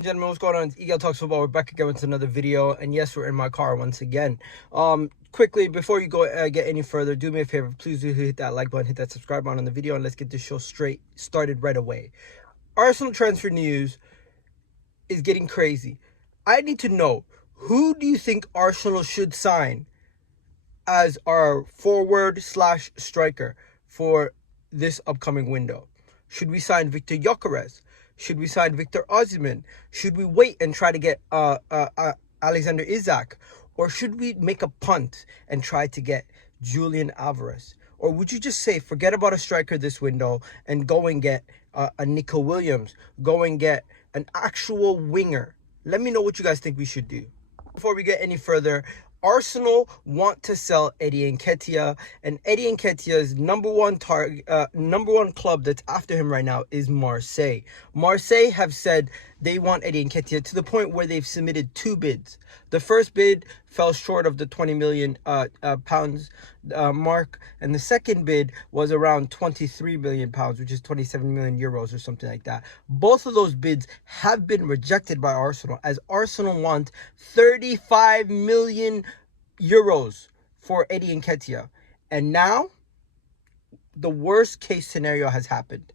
Gentlemen, what's going on? It's Eagle Talks Football. We're back again with another video, and yes, we're in my car once again. Quickly, before you go get any further, do me a favor. Please do hit that like button, hit that subscribe button on the video, and let's get this show started right away. Arsenal transfer news is getting crazy. I need to know, who do you think Arsenal should sign as our forward/striker for this upcoming window? Should we sign Victor Gyokeres? Should we sign Victor Osimhen? Should we wait and try to get Alexander Isak? Or should we make a punt and try to get Julian Alvarez? Or would you just say, forget about a striker this window and go and get a Nico Williams? Go and get an actual winger? Let me know what you guys think we should do. Before we get any further, Arsenal want to sell Eddie Nketiah, and Eddie Nketiah's number one club that's after him right now is Marseille. Marseille have said they want Eddie Nketiah to the point where they've submitted 2 bids. The first bid fell short of the 20 million pounds mark, and the second bid was around 23 million pounds, which is 27 million euros or something like that. Both of those bids have been rejected by Arsenal, as Arsenal want 35 million euros for Eddie Nketiah. And now the worst case scenario has happened.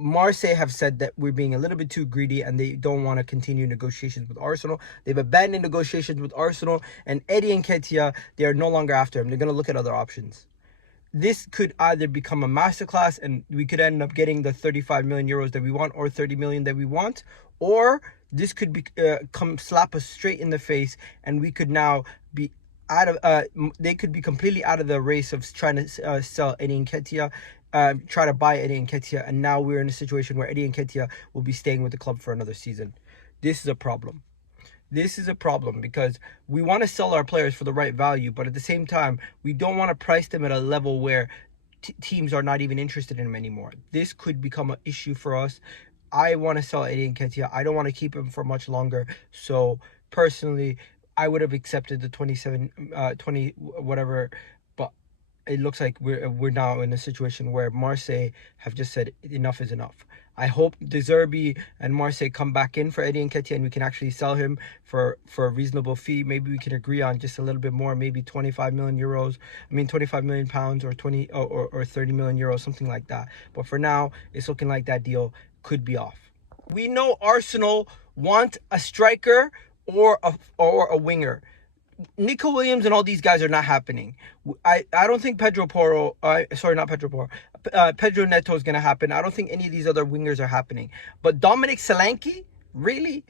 Marseille have said that we're being a little bit too greedy and they don't want to continue negotiations with Arsenal. They've abandoned negotiations with Arsenal, and Eddie Nketiah, they are no longer after him. They're going to look at other options. This could either become a masterclass and we could end up getting the 35 million euros that we want, or 30 million that we want, or this could be come slap us straight in the face and we could now be out of they could be completely out of the race of trying to sell Eddie Nketiah, try to buy Eddie Nketiah, and now we're in a situation where Eddie Nketiah will be staying with the club for another season. This is a problem. This is a problem because we want to sell our players for the right value, but at the same time, we don't want to price them at a level where teams are not even interested in them anymore. This could become an issue for us. I want to sell Eddie Nketiah. I don't want to keep him for much longer. So personally, I would have accepted the 20 whatever, but it looks like we're now in a situation where Marseille have just said enough is enough. I hope De Zerbi and Marseille come back in for Eddie Nketiah and we can actually sell him for a reasonable fee. Maybe we can agree on just a little bit more, maybe 25 million euros. I mean 25 million pounds, or 30 million euros, something like that. But for now, it's looking like that deal could be off. We know Arsenal want a striker or a winger. Nico Williams and all these guys are not happening. I don't think Pedro Neto is going to happen. I don't think any of these other wingers are happening. But Dominic Solanke, really?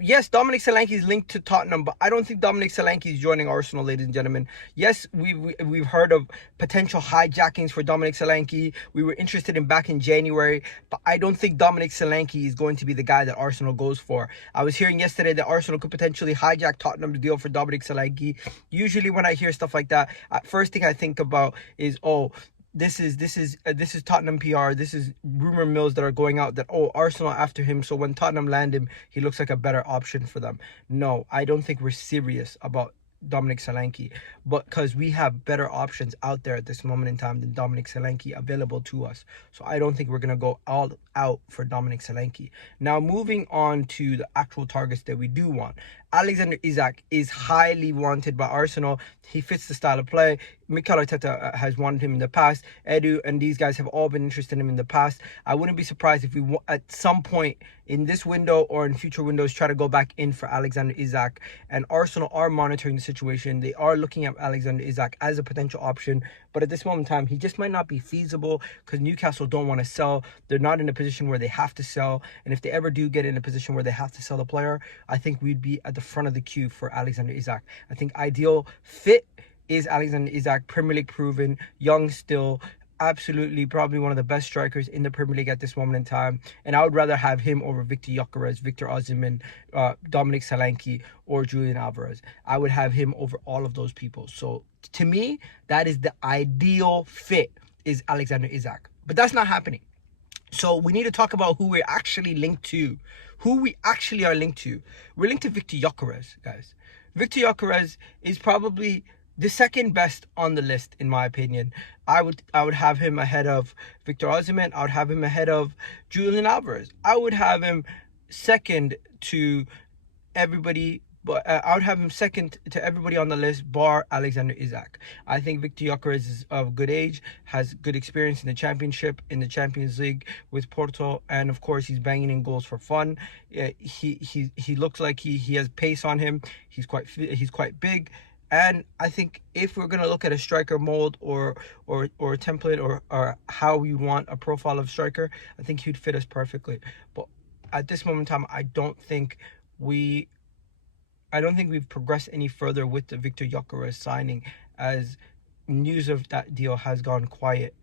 Yes, Dominic Solanke is linked to Tottenham, but I don't think Dominic Solanke is joining Arsenal, ladies and gentlemen. Yes, we've heard of potential hijackings for Dominic Solanke. We were interested in back in January, but I don't think Dominic Solanke is going to be the guy that Arsenal goes for. I was hearing yesterday that Arsenal could potentially hijack Tottenham's deal for Dominic Solanke. Usually when I hear stuff like that, first thing I think about is, oh, this is Tottenham PR. This is rumor mills that are going out that, oh, Arsenal after him, so when Tottenham land him, he looks like a better option for them. No, I don't think we're serious about Dominic Solanke, but because we have better options out there at this moment in time than Dominic Solanke available to us. So I don't think we're going to go all out for Dominic Solanke. Now, moving on to the actual targets that we do want. Alexander Isak is highly wanted by Arsenal. He fits the style of play. Mikel Arteta has wanted him in the past. Edu and these guys have all been interested in him in the past. I wouldn't be surprised if we, at some point in this window or in future windows, try to go back in for Alexander Isak. And Arsenal are monitoring the situation. They are looking at Alexander Isak as a potential option. But at this moment in time, he just might not be feasible because Newcastle don't want to sell. They're not in a position where they have to sell. And if they ever do get in a position where they have to sell the player, I think we'd be at the front of the queue for Alexander Isak. I think ideal fit is Alexander Isak, Premier League proven, young still, absolutely probably one of the best strikers in the Premier League at this moment in time. And I would rather have him over Victor Gyokeres, Victor Osimhen, Dominic Solanke, or Julian Alvarez. I would have him over all of those people. So to me, that is the ideal fit, is Alexander Isak. But that's not happening. So we need to talk about who we're actually linked to. Who we actually are linked to. We're linked to Victor Gyokeres, guys. Victor Gyokeres is probably the second best on the list, in my opinion. I would have him ahead of Victor Osimhen. I would have him ahead of Julian Alvarez. I would have him second to everybody, but I would have him second to everybody on the list, bar Alexander Isak. I think Victor Gyokeres is of good age, has good experience in the championship, in the Champions League with Porto, and of course he's banging in goals for fun. He looks like he has pace on him. He's quite big. And I think if we're gonna look at a striker mold or a template or how we want a profile of striker, I think he'd fit us perfectly. But at this moment in time, I don't think we've progressed any further with the Victor Gyökeres signing, as news of that deal has gone quiet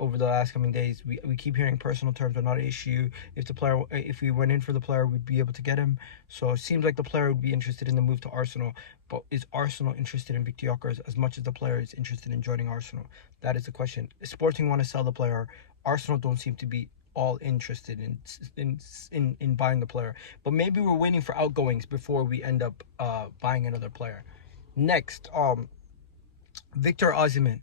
over the last coming days. We keep hearing personal terms are not an issue. If we went in for the player, we'd be able to get him. So it seems like the player would be interested in the move to Arsenal. But is Arsenal interested in Victor Gyökeres as much as the player is interested in joining Arsenal? That is the question. Sporting want to sell the player. Arsenal don't seem to be all interested in buying the player. But maybe we're waiting for outgoings before we end up buying another player. Next, Victor Osimhen.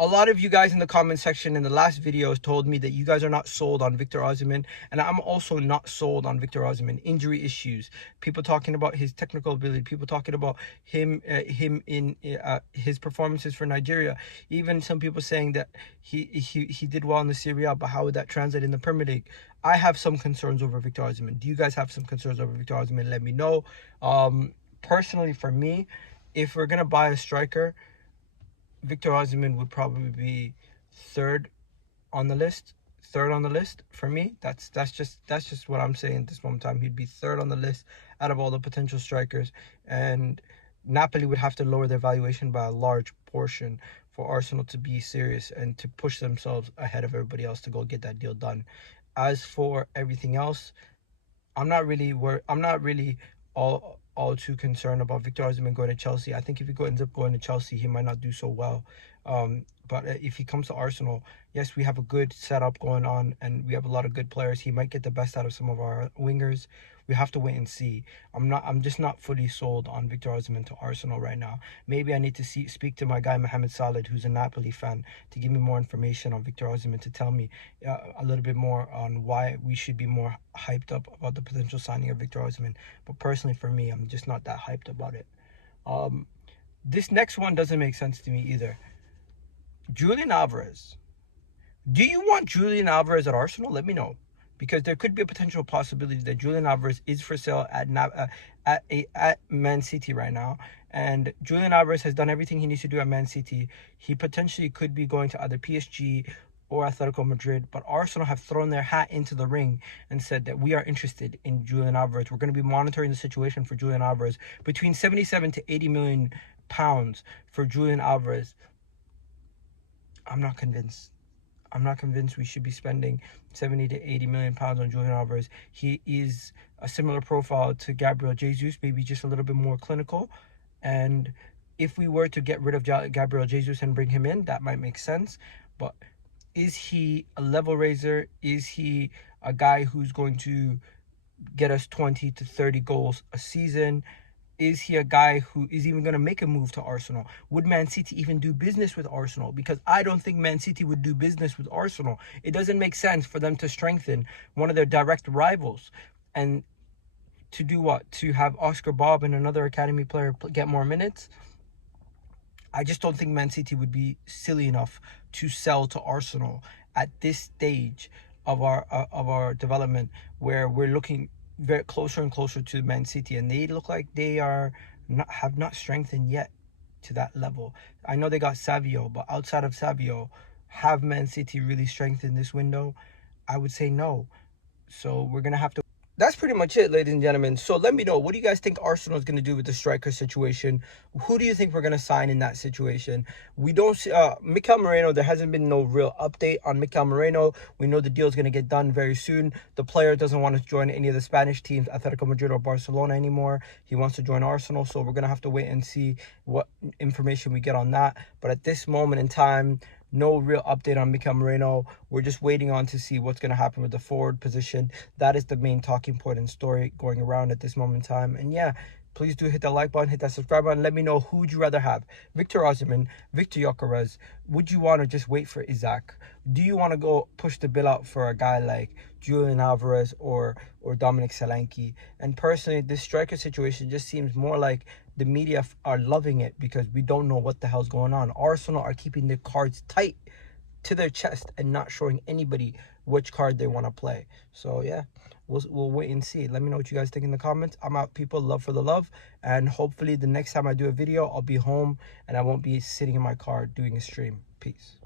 A lot of you guys in the comment section in the last videos told me that you guys are not sold on Victor Osimhen, and I'm also not sold on Victor Osimhen. Injury issues, people talking about his technical ability, people talking about him in his performances for Nigeria. Even some people saying that he did well in the Serie A, but how would that translate in the Premier League? I have some concerns over Victor Osimhen. Do you guys have some concerns over Victor Osimhen? Let me know. Personally, for me, if we're gonna buy a striker, Victor Osimhen would probably be third on the list for me. That's just what I'm saying at this moment in time. He'd be third on the list out of all the potential strikers, and Napoli would have to lower their valuation by a large portion for Arsenal to be serious and to push themselves ahead of everybody else to go get that deal done. As for everything else, I'm not really all too concerned about Victor Osimhen going to Chelsea. I think if he ends up going to Chelsea, he might not do so well. But if he comes to Arsenal, yes, we have a good setup going on and we have a lot of good players. He might get the best out of some of our wingers. We have to wait and see. I'm just not fully sold on Victor Osimhen to Arsenal right now. Maybe I need to speak to my guy Mohamed Salad, who's a Napoli fan, to give me more information on Victor Osimhen, to tell me a little bit more on why we should be more hyped up about the potential signing of Victor Osimhen. But personally, for me, I'm just not that hyped about it. This next one doesn't make sense to me either. Julian Alvarez. Do you want Julian Alvarez at Arsenal? Let me know, because there could be a potential possibility that Julian Alvarez is for sale at Man City right now. And Julian Alvarez has done everything he needs to do at Man City. He potentially could be going to either PSG or Atletico Madrid, but Arsenal have thrown their hat into the ring and said that we are interested in Julian Alvarez. We're going to be monitoring the situation for Julian Alvarez. Between 77 to 80 million pounds for Julian Alvarez. I'm not convinced. I'm not convinced we should be spending 70 to 80 million pounds on Julian Alvarez. He is a similar profile to Gabriel Jesus, maybe just a little bit more clinical. And if we were to get rid of Gabriel Jesus and bring him in, that might make sense. But is he a level raiser? Is he a guy who's going to get us 20 to 30 goals a season? Is he a guy who is even going to make a move to Arsenal? Would Man City even do business with Arsenal? Because I don't think Man City would do business with Arsenal. It doesn't make sense for them to strengthen one of their direct rivals. And to do what? To have Oscar Bob and another academy player get more minutes? I just don't think Man City would be silly enough to sell to Arsenal at this stage of our development, where we're looking very closer and closer to Man City, and they look like they have not strengthened yet to that level. I know they got Savio, but outside of Savio, have Man City really strengthened this window? I would say no. So we're gonna have to. That's pretty much it, ladies and gentlemen. So let me know, what do you guys think Arsenal is going to do with the striker situation? Who do you think we're going to sign in that situation? We don't see Mikel Merino. There hasn't been no real update on Mikel Merino. We know the deal is going to get done very soon. The player doesn't want to join any of the Spanish teams, Atletico Madrid or Barcelona, anymore. He wants to join Arsenal. So we're going to have to wait and see what information we get on that. But at this moment in time, no real update on Mikel Merino. We're just waiting on to see what's going to happen with the forward position. That is the main talking point and story going around at this moment in time. And yeah, please do hit that like button, hit that subscribe button. Let me know, who would you rather have? Victor Osimhen, Victor Gyokeres? Would you want to just wait for Isak? Do you want to go push the bill out for a guy like Julian Alvarez or Dominic Solanke? And personally, this striker situation just seems more like the media are loving it because we don't know what the hell's going on. Arsenal are keeping their cards tight to their chest and not showing anybody which card they want to play. So yeah, we'll wait and see. Let me know what you guys think in the comments. I'm out, people. Love for the love, and hopefully the next time I do a video, I'll be home and I won't be sitting in my car doing a stream. Peace.